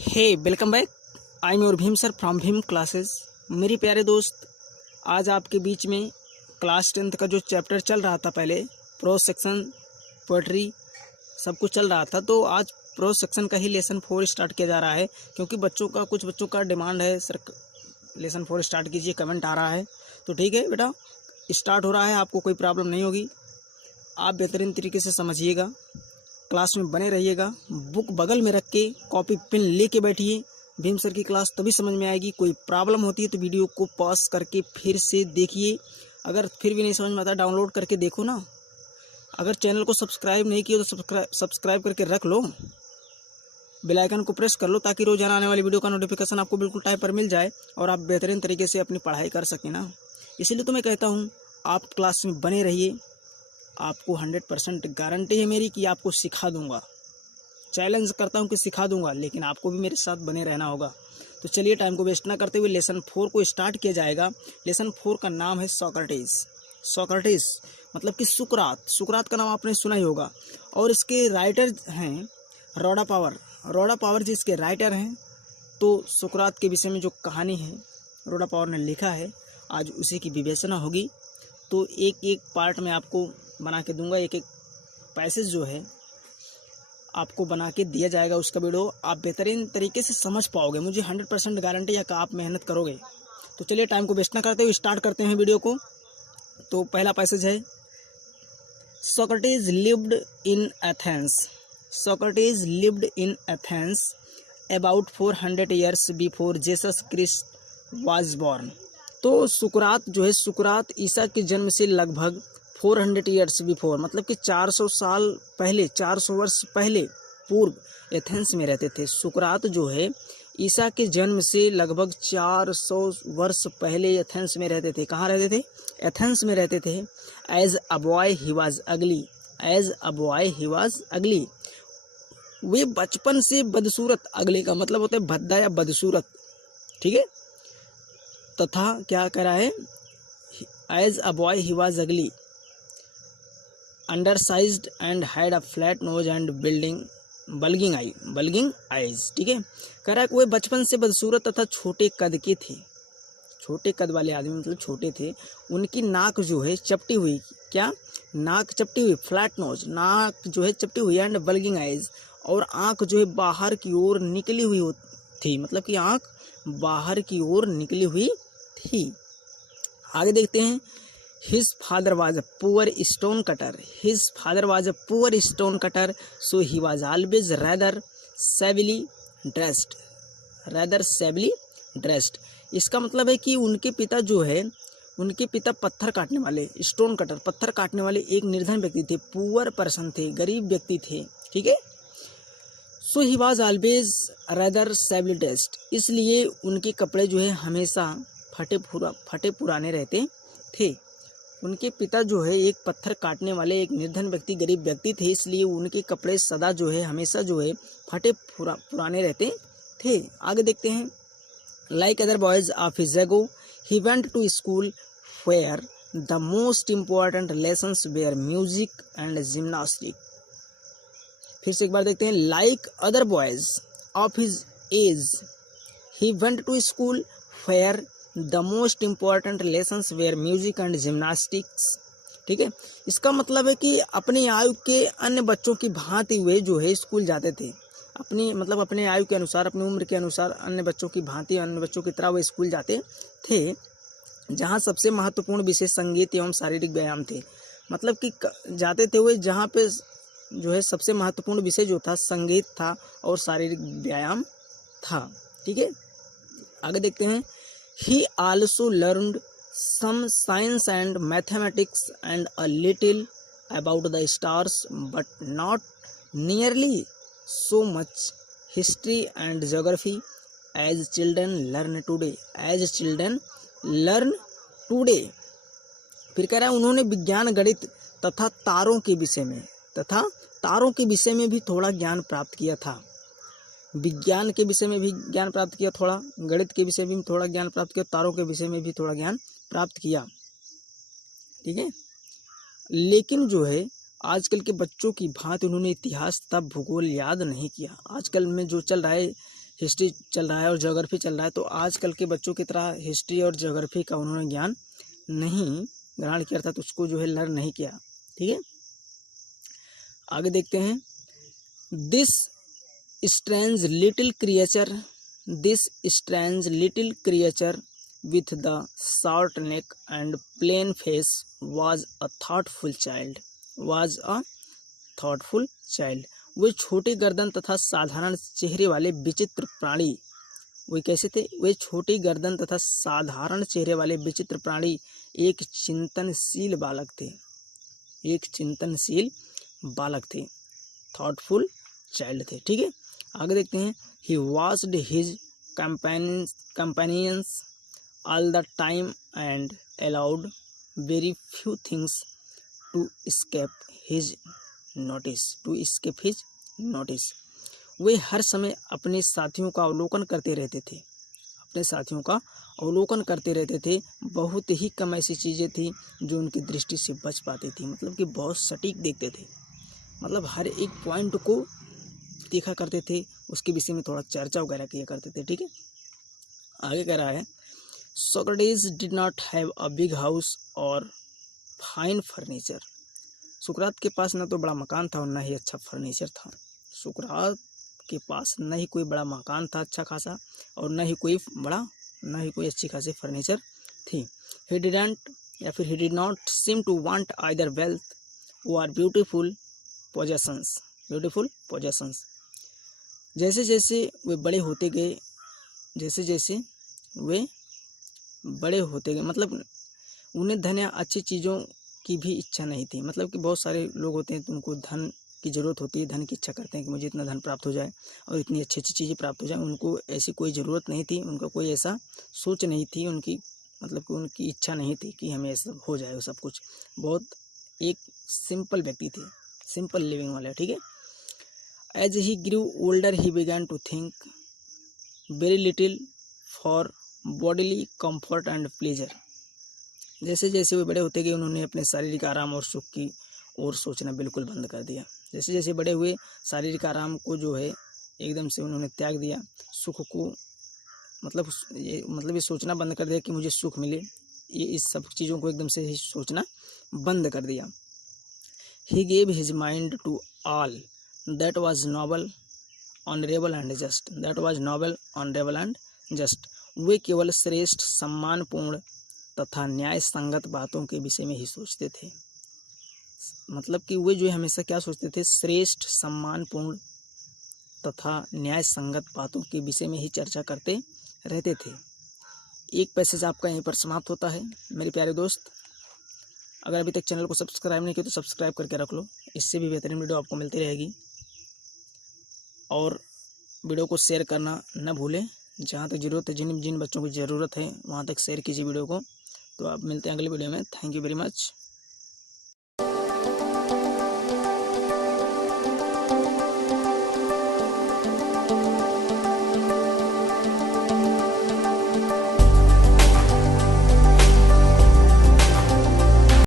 Hey welcome back. I am your Bhim sir from Bhim classes. मेरे प्यारे दोस्त, आज आपके बीच में क्लास 10th का जो चैप्टर चल रहा था, पहले प्रोज सेक्शन पोएट्री सब कुछ चल रहा था, तो आज प्रोज सेक्शन का ही लेसन 4 स्टार्ट किया जा रहा है। क्योंकि कुछ बच्चों का डिमांड है, सर लेसन 4 स्टार्ट कीजिए, कमेंट आ रहा है। तो ठीक है बेटा, स्टार्ट हो रहा है, आपको कोई प्रॉब्लम नहीं होगी। आप बेहतरीन तरीके से समझिएगा, क्लास में बने रहिएगा, बुक बगल में रख के कॉपी पेन लेके बैठिए। भीम सर की क्लास तभी समझ में आएगी। कोई प्रॉब्लम होती है तो वीडियो को पॉज करके फिर से देखिए। अगर फिर भी नहीं समझ में आता, डाउनलोड करके देखो ना। अगर चैनल को सब्सक्राइब नहीं किया तो सब्सक्राइब करके रख लो, बेल आइकन को प्रेस कर लो, ताकि रोजाना आने वाली वीडियो का नोटिफिकेशन आपको बिल्कुल टाइम पर मिल जाए और आप बेहतरीन तरीके से अपनी पढ़ाई कर सकें ना। इसीलिए तो मैं कहता हूँ, आप क्लास में बने रहिए। आपको 100% गारंटी है मेरी कि आपको सिखा दूंगा। चैलेंज करता हूं कि सिखा दूंगा, लेकिन आपको भी मेरे साथ बने रहना होगा। तो चलिए, टाइम को वेस्ट ना करते हुए लेसन 4 को स्टार्ट किया जाएगा। लेसन 4 का नाम है सोक्रेटिस। सोक्रेटिस मतलब कि सुकरात। सुकरात का नाम आपने सुना ही होगा। और इसके राइटर हैं रोडा पावर। रोडा पावर जी इसके राइटर हैं। तो सुकरात के विषय में जो कहानी है रोडा पावर ने लिखा है, आज उसी की विवेचना होगी। तो एक एक पार्ट में आपको बना के दूंगा, एक एक पैसेज जो है आपको बना के दिया जाएगा। उसका वीडियो आप बेहतरीन तरीके से समझ पाओगे, मुझे 100% गारंटी है कि आप मेहनत करोगे। तो चलिए, टाइम को वेस्ट ना करते हुए स्टार्ट करते हैं वीडियो को। तो पहला पैसेज है, Socrates lived in Athens. Socrates lived in Athens about 400 years before Jesus Christ was born. तो सुकरात जो है, सुकरात ईसा के जन्म से लगभग 400 ईयर्स बिफोर, मतलब कि 400 साल पहले, 400 वर्ष पहले पूर्व एथेंस में रहते थे। सुकरात जो है ईसा के जन्म से लगभग 400 वर्ष पहले एथेंस में रहते थे। कहाँ रहते थे? एथेंस में रहते थे। As a boy he was ugly. As a boy he was ugly. वे बचपन से बदसूरत, अगले का मतलब होता है भद्दा या बदसूरत, ठीक है। तथा क्या कह रहा है, as a boy he was ugly, undersized and had a flat nose and bulging eyes, ठीक है। कह रहा है कि वे बचपन से बदसूरत तथा छोटे कद के थे। छोटे कद वाले आदमी मतलब छोटे थे। उनकी नाक जो है चपटी हुई, क्या नाक चपटी हुई, फ्लैट नोज, नाक जो है चपटी हुई, एंड बल्गिंग आईज, और आंख जो है बाहर की ओर निकली हुई थी, मतलब कि आंख बाहर की ओर निकली हुई थी। आगे देखते हैं, His father was a poor stone cutter. His father was a poor stone cutter, so he was always rather shabbily dressed. Rather shabbily dressed. इसका मतलब है कि उनके पिता जो है, उनके पिता पत्थर काटने वाले, स्टोन कटर, पत्थर काटने वाले एक निर्धन व्यक्ति थे, पुअर पर्सन थे, गरीब व्यक्ति थे, ठीक है। So he was always rather shabbily dressed, इसलिए उनके कपड़े जो है हमेशा फटे पुराने रहते थे। उनके पिता जो है एक पत्थर काटने वाले एक निर्धन व्यक्ति, गरीब व्यक्ति थे, इसलिए उनके कपड़े सदा जो है हमेशा जो है फटे पुराने रहते थे। आगे देखते हैं, like other boys of his age he went to school where the most important lessons were music and gymnastic. फिर से एक बार देखते हैं, like other boys of his age he went to school where the most important lessons were music and gymnastics, ठीक है। इसका मतलब है कि अपनी आयु के अन्य बच्चों की भांति वे जो है स्कूल जाते थे। अपने आयु के अनुसार, अपनी उम्र के अनुसार अन्य बच्चों की भांति, अन्य बच्चों की तरह वे स्कूल जाते थे, जहाँ सबसे महत्वपूर्ण विषय संगीत एवं शारीरिक व्यायाम थे। मतलब कि जाते थे वे जहाँ पे जो है सबसे महत्वपूर्ण विषय जो था संगीत था और शारीरिक व्यायाम था, ठीक है। आगे देखते हैं, he also learned some science and mathematics and a little about the stars, but not nearly so much history and geography as children learn today. फिर कह रहा है, उन्होंने विज्ञान, गणित तथा तारों के विषय में भी थोड़ा ज्ञान प्राप्त किया था। विज्ञान के विषय में भी ज्ञान प्राप्त किया थोड़ा, गणित के विषय में भी थोड़ा ज्ञान प्राप्त किया, तारों के विषय में भी थोड़ा ज्ञान प्राप्त किया, ठीक है। लेकिन जो है आजकल के बच्चों की भांति उन्होंने इतिहास तथा भूगोल याद नहीं किया। आजकल में जो चल रहा है हिस्ट्री चल रहा है और ज्योग्राफी चल रहा है, तो आजकल के बच्चों की तरह हिस्ट्री और ज्योग्राफी का उन्होंने ज्ञान नहीं ग्रहण किया, अर्थात उसको जो है लर्न नहीं किया। ठीक है, आगे देखते हैं। This strange little creature, this strange little creature with the short neck and plain face was a thoughtful child, was a thoughtful child। वे छोटी गर्दन तथा साधारण चेहरे वाले विचित्र प्राणी, वे कैसे थे? वे छोटी गर्दन तथा साधारण चेहरे वाले विचित्र प्राणी एक चिंतनशील बालक थे, एक चिंतनशील बालक थे, थॉटफुल चाइल्ड थे। ठीक है, आगे देखते हैं। He watched his companions all the time and allowed very few things to escape his notice, to escape his notice। वे हर समय अपने साथियों का अवलोकन करते रहते थे, अपने साथियों का अवलोकन करते रहते थे। बहुत ही कम ऐसी चीज़ें थी जो उनकी दृष्टि से बच पाती थी, मतलब कि बहुत सटीक देखते थे, मतलब हर एक पॉइंट को देखा करते थे, उसके विषय में थोड़ा चर्चा वगैरह किया करते थे। ठीक है, आगे कह रहा है। Socrates did not have a big house or fine furniture। सुकरात के पास न तो बड़ा मकान था और न ही अच्छा फर्नीचर था। सुकरात के पास न ही कोई बड़ा मकान था अच्छा खासा और न ही कोई अच्छी खासी फर्नीचर थी। He didn't या फिर he did not seem to want either wealth or beautiful possessions। जैसे जैसे वे बड़े होते गए, मतलब उन्हें धन या अच्छी चीज़ों की भी इच्छा नहीं थी। मतलब कि बहुत सारे लोग होते हैं तो उनको धन की ज़रूरत होती है, धन की इच्छा करते हैं कि मुझे इतना धन प्राप्त हो जाए और इतनी अच्छी अच्छी चीज़ें प्राप्त हो जाए। उनको ऐसी कोई ज़रूरत नहीं थी, उनका कोई ऐसा सोच नहीं थी, उनकी मतलब कि उनकी इच्छा नहीं थी कि हमें ऐसा हो जाए वो सब कुछ। बहुत एक सिंपल व्यक्ति थे, सिंपल लिविंग वाले। ठीक है, as he grew older he began to think very little for bodily comfort and pleasure. जैसे जैसे वे बड़े होते गए उन्होंने अपने शारीरिक आराम और सुख की ओर सोचना बिल्कुल बंद कर दिया। जैसे जैसे बड़े हुए शारीरिक आराम को जो है एकदम से उन्होंने त्याग दिया, सुख को मतलब ये सोचना बंद कर दिया कि मुझे सुख मिले, ये इस सब चीज़ों को एकदम से ही सोचना बंद कर दिया। He gave his mind to all that was noble honourable and just, that was noble honourable and just. वे केवल श्रेष्ठ, सम्मानपूर्ण तथा न्याय संगत बातों के विषय में ही सोचते थे। मतलब कि वे जो है हमेशा क्या सोचते थे? श्रेष्ठ, सम्मानपूर्ण तथा न्याय संगत बातों के विषय में ही चर्चा करते रहते थे। एक पैसेज आपका यहीं पर समाप्त होता है मेरे प्यारे दोस्त। अगर अभी तक चैनल को सब्सक्राइब नहीं किया तो सब्सक्राइब करके रख लो, इससे भी बेहतरीन वीडियो आपको मिलती रहेगी। और वीडियो को शेयर करना न भूलें, जहाँ तक ज़रूरत है, जिन बच्चों को ज़रूरत है वहाँ तक शेयर कीजिए वीडियो को। तो आप मिलते हैं अगले वीडियो में। Thank you very much.